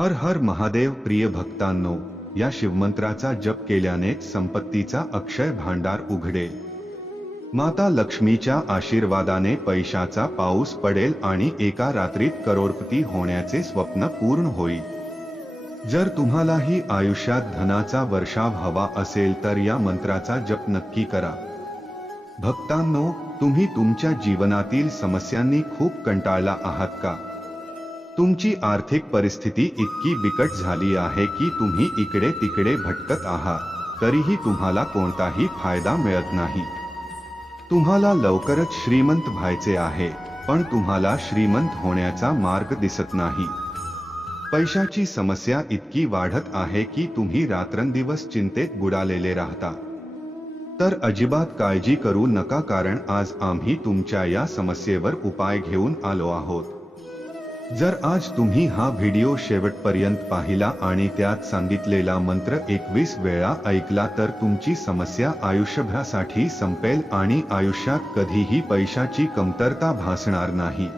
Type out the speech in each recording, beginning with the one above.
हर हर महादेव प्रिय भक्तांनो या शिवमंत्राचा जप केल्याने संपत्तीचा अक्षय भांडार उघडेल माता लक्ष्मीच्या आशीर्वादाने पैशाचा पाऊस पडेल आणि एका रात्रीत करोडपती होण्याचे स्वप्न पूर्ण होईल जर तुम्हालाही आयुष्यात धनाचा वर्षाव हवा असेल तर या मंत्राचा जप नक्की करा भक्तांनो तुम्ही तुमच्या जीवनातील समस्यांनी खूप कंटाळला आहात का तुमची आर्थिक परिस्थिती इतकी बिकट झाली आहे की तुम्ही इकडे तिकडे भटकत आहात तरीही तुम्हाला कोणताही फायदा मिळत नाही तुम्हाला लवकरच श्रीमंत व्हायचे आहे पण तुम्हाला श्रीमंत होण्याचा मार्ग दिसत नाही पैशाची समस्या इतकी वाढत आहे की तुम्ही रात्रंदिवस चिंतेत बुडालेले राहता तर अजिबात काळजी करू नका कारण आज आम्ही तुमच्या या समस्येवर उपाय घेऊन आलो आहोत जर आज तुम्ही हा व्हिडिओ शेवटपर्यंत पाहिला आणि त्यात सांगितलेला मंत्र एकवीस वेळा ऐकला तर तुमची समस्या आयुष्यभरासाठी संपेल आणि आयुष्यात कधीही पैशाची कमतरता भासणार नाही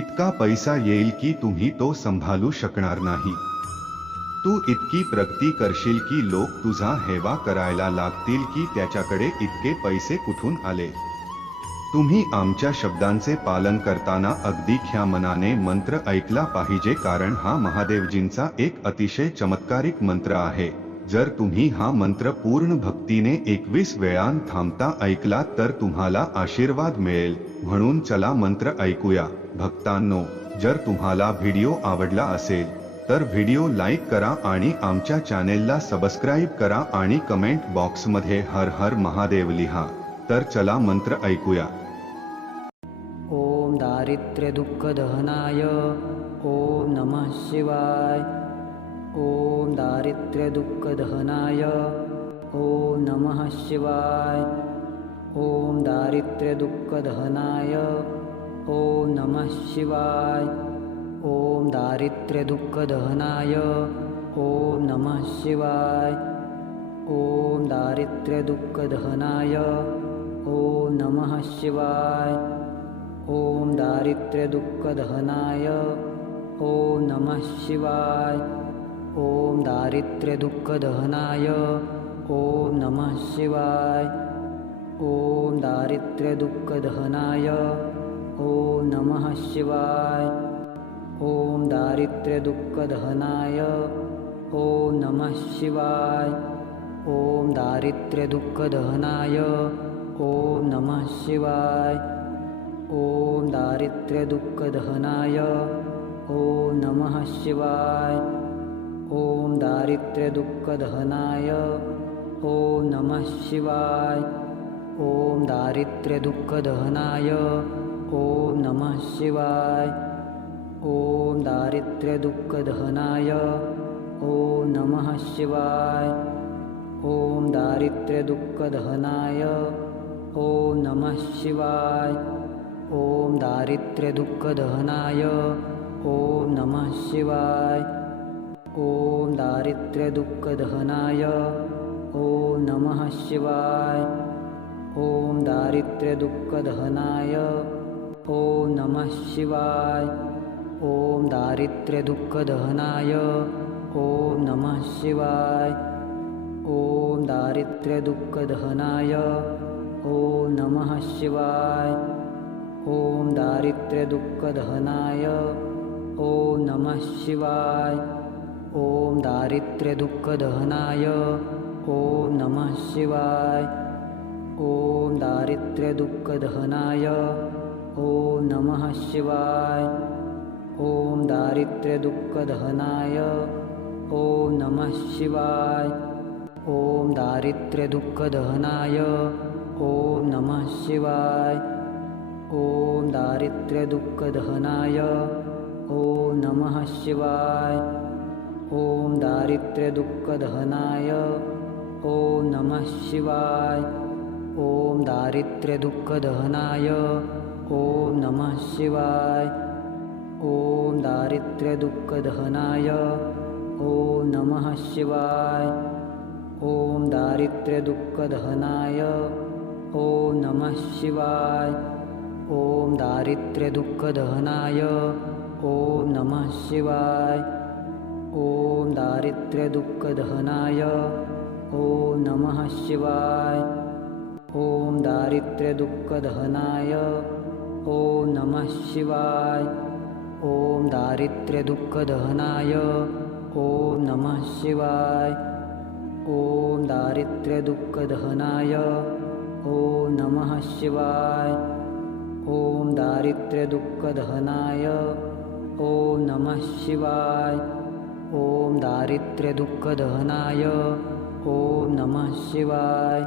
इतका पैसा येईल की तुम्ही तो संभालू शकणार नाही तू इतकी प्रगती करशील की लोक तुझा हेवा करायला लागतील की त्याच्याकडे इतके पैसे कुठून आले तुम्ही आमच्या शब्दांचे पालन करताना अगदी ख्या मनाने मंत्र ऐकला पाहिजे कारण हा महादेवजींचा एक अतिशय चमत्कारिक मंत्र आहे जर तुम्ही हा मंत्र पूर्ण भक्तीने एकवीस वेळान थांबता ऐकला तर तुम्हाला आशीर्वाद मिळेल म्हणून चला मंत्र ऐकूया भक्तांनो जर तुम्हाला व्हिडिओ आवडला असेल तर व्हिडिओ लाईक करा आणि आमच्या चॅनेलला सबस्क्राईब करा आणि कमेंट बॉक्समध्ये हर हर महादेव लिहा तर चला मंत्र ऐकूया ॐ दारिद्र्यदुःखदहनाय ॐ नमः शिवाय ॐ दारिद्र्यदुःखदहनाय ॐ नमः शिवाय ॐ दारिद्र्यदुःखदहनाय ॐ नमः शिवाय ॐ दारिद्र्यदुःखदहनाय ॐ नमः शिवाय ॐ दारिद्र्यदुःखदहनाय ॐ नमः शिवाय ॐ दारिद्र्यदुःखदहनाय ॐ नमः शिवाय ॐ दारिद्र्यदुःखदहनाय ॐ नमः शिवाय ॐ दारिद्र्यदुःखदहनाय ॐ नमः शिवाय ॐ दारिद्र्यदुःखदहनाय ॐ नमः शिवाय ॐ दारिद्र्यदुःखदहनाय ॐ नमः शिवाय ॐ दारिद्र्यदुःखदहनाय ॐ नमः शिवाय ॐ दारिद्र्यदुःखदहनाय ॐ नमः शिवाय ॐ दारिद्र्यदुःखदहनाय ॐ नमः शिवाय ॐ दारिद्र्यदुःखदहनाय ॐ नमः शिवाय ॐ दारिद्र्यदुःखदहनाय ॐ नमः शिवाय ॐ दारिद्र्यदुःखदहनाय ॐ नमः शिवाय ॐ दारिद्र्यदुःखदहनाय ॐ नमः शिवाय ॐ दारिद्र्यदुःखदहनाय ॐ नमः शिवाय ॐ दारिद्र्यदुःखदहनाय ॐ नमः शिवाय ॐ दारिद्र्यदुःखदहनाय ॐ नमः शिवाय ॐ दारिद्र्यदुःखदहनाय ॐ नमः शिवाय ॐ दारिद्र्यदुःखदहनाय ॐ नमः शिवाय ॐ दारिद्र्यदुःखदहनाय ॐ नमः शिवाय ॐ दारिद्र्यदुःखदहनाय ॐ नमः शिवाय ॐ दारिद्र्यदुःखदहनाय ॐ नमः शिवाय ॐ दारिद्र्यदुःखदहनाय ॐ नमः शिवाय ॐ दारिद्र्यदुःखदहनाय ॐ नमः शिवाय ॐ दारिद्र्यदुःखदहनाय ॐ नमः शिवाय ॐ दारिद्र्यदुःखदहनाय ॐ नमः शिवाय ॐ दारिद्र्यदुःखदहनाय ॐ नमः शिवाय ॐ दारिद्र्यदुःखदहनाय ॐ नमः शिवाय ॐ दारिद्र्यदुःखदहनाय ॐ नमः शिवाय ॐ दारिद्र्यदुःखदहनाय ॐ नमः शिवाय ॐ दारिद्र्यदुःखदहनाय ॐ नमः शिवाय ॐ दारिद्र्यदुःखदहनाय ॐ नमः शिवाय ॐ दारिद्र्यदुःखदहनाय ॐ नमः शिवाय ॐ दारिद्र्यदुःखदहनाय ॐ नमः शिवाय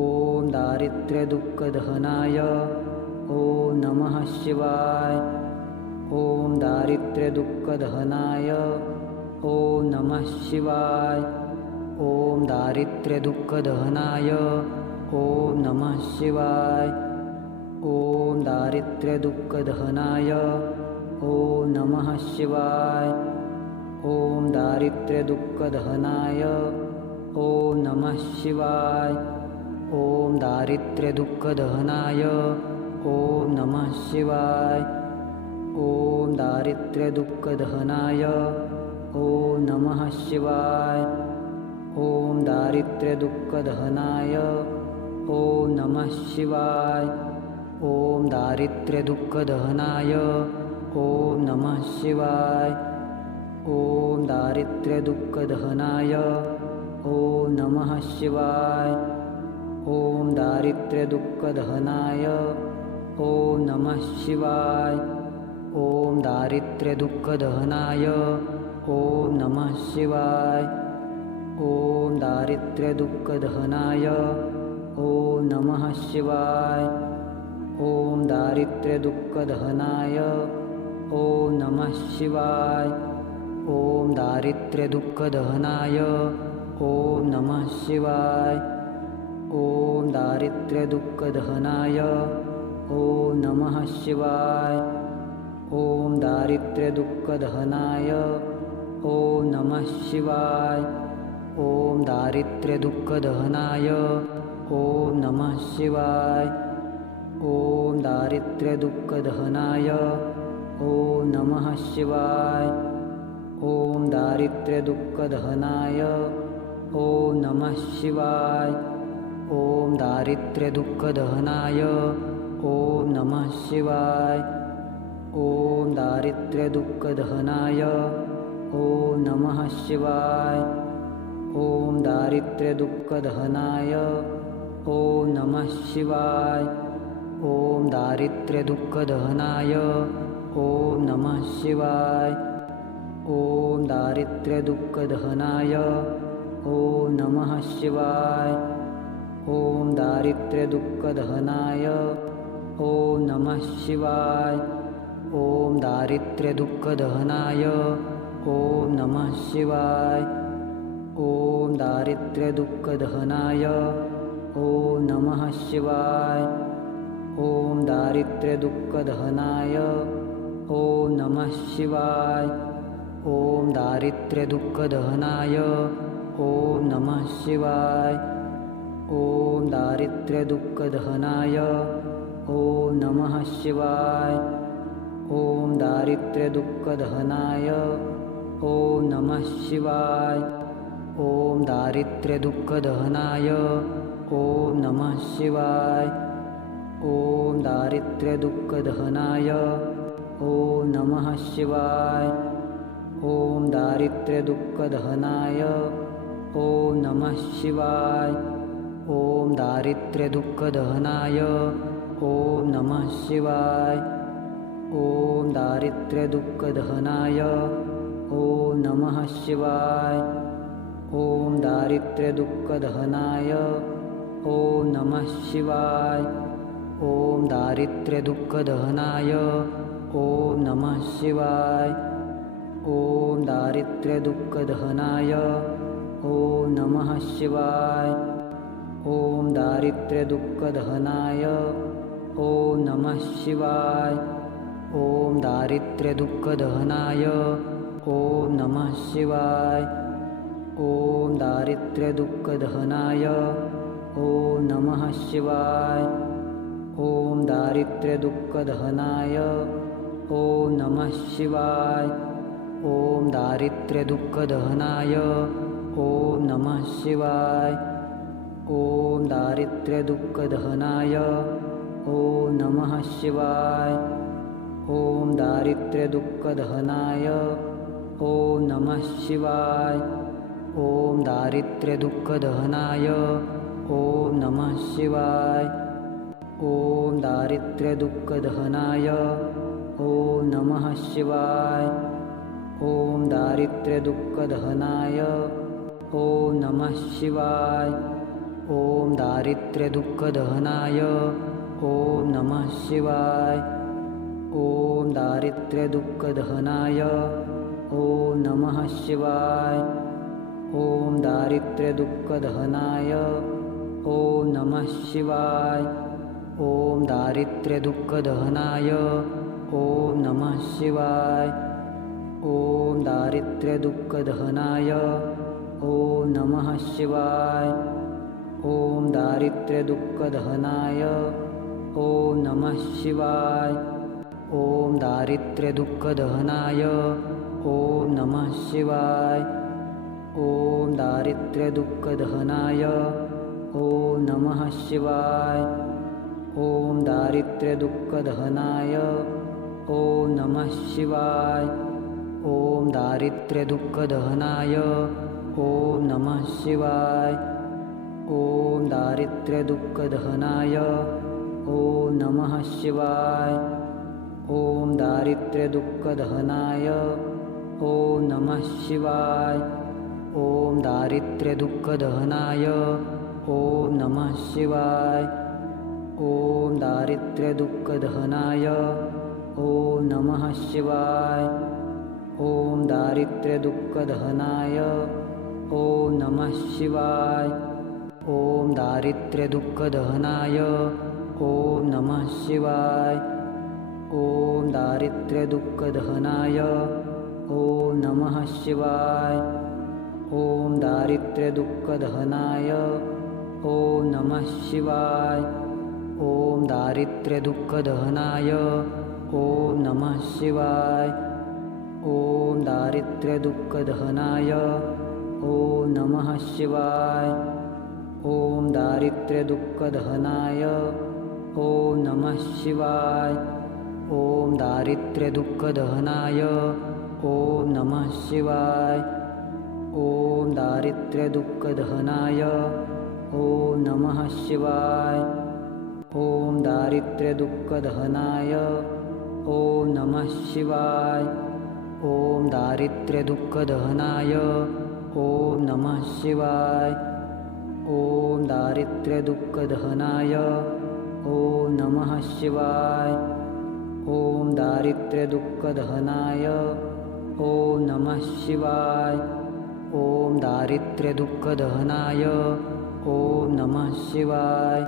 ॐ दारिद्र्यदुःखदहनाय ॐ नमः शिवाय ॐ दारिद्र्यदुःखदहनाय ॐ नमः शिवाय ॐ दारिद्र्यदुःखदहनाय ॐ नमः शिवाय ॐ दारिद्र्यदुःखदहनाय ॐ नमः शिवाय ॐ दारिद्र्यदुःखदहनाय ॐ नमः शिवाय ॐ दारिद्र्यदुःखदहनाय ॐ नमः शिवाय ॐ दारिद्र्यदुःखदहनाय ॐ नमः शिवाय ॐ दारिद्र्यदुःखदहनाय ॐ नमः शिवाय ॐ दारिद्र्यदुःखदहनाय ॐ नमः शिवाय ॐ दारिद्र्यदुःखदहनाय ॐ नमः शिवाय ॐ दारिद्र्यदुःखदहनाय ॐ नमः शिवाय ॐ दारिद्र्यदुःखदहनाय ॐ नमः शिवाय ॐ दारिद्र्यदुःखदहनाय ॐ नमः शिवाय ॐ दारिद्र्यदुःखदहनाय ॐ नमः शिवाय ॐ दारिद्र्यदुःखदहनाय ॐ नमः शिवाय ॐ दारिद्र्यदुःखदहनाय ॐ नमः शिवाय ॐ दारिद्र्यदुःखदहनाय ॐ नमः शिवाय ॐ दारिद्र्यदुःखदहनाय ॐ नमः शिवाय ॐ दारिद्र्यदुःखदहनाय ॐ नमः शिवाय ॐ दारिद्र्यदुःखदहनाय ॐ नमः शिवाय ॐ दारिद्र्यदुःखदहनाय ॐ नमः शिवाय ॐ दारिद्र्यदुःखदहनाय ॐ नमः शिवाय ॐ दारिद्र्यदुःखदहनाय ॐ नमः शिवाय ॐ दारिद्र्यदुःखदहनाय ॐ नमः शिवाय ॐ दारिद्र्यदुःखदहनाय ॐ नमः शिवाय ॐ दारिद्र्यदुःखदहनाय ॐ नमः शिवाय ॐ दारिद्र्यदुःखदहनाय ॐ नमः शिवाय ॐ दारिद्र्यदुःखदहनाय ॐ नमः शिवाय ॐ दारिद्र्यदुःखदहनाय ॐ नमः शिवाय ॐ दारिद्र्यदुःखदहनाय ॐ नमः शिवाय ॐ दारिद्र्यदुःखदहनाय ॐ नमः शिवाय ॐ दारिद्र्यदुःखदहनाय ॐ नमः शिवाय ॐ दारिद्र्यदुःखदहनाय ॐ नमः शिवाय ॐ दारिद्र्यदुःखदहनाय ॐ नमः शिवाय ॐ दारिद्र्यदुःखदहनाय ॐ नमः शिवाय ॐ दारिद्र्यदुःखदहनाय ॐ नमः शिवाय ॐ दारिद्र्यदुःखदहनाय ॐ नमः शिवाय ॐ दारिद्र्यदुःखदहनाय ॐ नमः शिवाय ॐ दारिद्र्यदुःखदहनाय ॐ नमः शिवाय ॐ दारिद्र्यदुःखदहनाय ॐ नमः शिवाय ॐ दारिद्र्यदुःखदहनाय ॐ नमः शिवाय ॐ दारिद्र्यदुःखदहनाय ॐ नमः शिवाय ॐ दारिद्र्यदुःखदहनाय ॐ नमः शिवाय ॐ दारिद्र्यदुःखदहनाय ॐ नमः शिवाय ॐ दारिद्र्यदुःखदहनाय ॐ नमः शिवाय ॐ दारिद्र्यदुःखदहनाय ॐ नमः शिवाय ॐ दारिद्र्यदुःखदहनाय ॐ नमः शिवाय ॐ दारिद्र्यदुःखदहनाय ॐ नमः शिवाय ॐ दारिद्र्यदुःखदहनाय ॐ नमः शिवाय ॐ दारिद्र्यदुःखदहनाय ॐ नमः शिवाय ॐ दारिद्र्यदुःखदहनाय ॐ नमः शिवाय ॐ दारिद्र्यदुःखदहनाय ॐ नमः शिवाय ॐ दारिद्र्यदुःखदहनाय ॐ नमः शिवाय ॐ दारिद्र्यदुःखदहनाय ॐ नमः शिवाय ॐ दारिद्र्यदुःखदहनाय ॐ नमः शिवाय ॐ दारिद्र्यदुःखदहनाय ॐ नमः शिवाय ॐ दारिद्र्यदुःखदहनाय ॐ नमः शिवाय ॐ दारिद्र्यदुःखदहनाय ॐ नमः शिवाय ॐ दारिद्र्यदुःखदहनाय ॐ नमः शिवाय ॐ दारिद्र्यदुःखदहनाय ॐ नमः शिवाय ॐ दारिद्र्यदुःखदहनाय ॐ नमः शिवाय ॐ दारिद्र्यदुःखदहनाय ॐ नमः शिवाय ॐ दारिद्र्यदुःखदहनाय ॐ नमः शिवाय ॐ दारिद्र्यदुःखदहनाय ॐ नमः शिवाय ॐ दारिद्र्यदुःखदहनाय ॐ नमः शिवाय ॐ दारिद्र्यदुःखदहनाय ॐ नमः शिवाय ॐ दारिद्र्यदुःखदहनाय ॐ नमः शिवाय ॐ दारिद्र्यदुःखदहनाय ॐ नमः शिवाय ॐ दारिद्र्यदुःखदहनाय ॐ नमः शिवाय ॐ दारिद्र्यदुःखदहनाय ॐ नमः शिवाय ॐ दारिद्र्यदुःखदहनाय ॐ नमः शिवाय ॐ दारिद्र्यदुःखदहनाय ॐ नमः शिवाय ॐ दारिद्र्यदुःखदहनाय ॐ नमः शिवाय ॐ दारिद्र्यदुःखदहनाय ॐ नमः शिवाय ॐ दारिद्र्यदुःखदहनाय ॐ नमः शिवाय ॐ दारिद्र्यदुःखदहनाय ॐ नमः शिवाय ॐ दारिद्र्यदुःखदहनाय ॐ नमः शिवाय ॐ दारिद्र्यदुःखदहनाय ॐ नमः शिवाय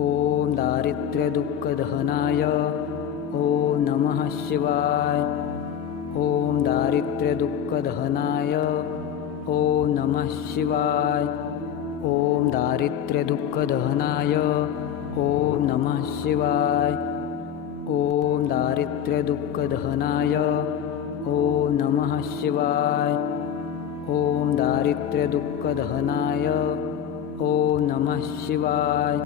ॐ दारिद्र्यदुःखदहनाय ॐ नमः शिवाय ॐ दारिद्र्यदुःखदहनाय ॐ नमः शिवाय ॐ दारिद्र्यदुःखदहनाय ॐ नमः शिवाय ॐ दारिद्र्यदुःखदहनाय ॐ नमः शिवाय ॐ दारिद्र्यदुःखदहनाय ॐ नमः शिवाय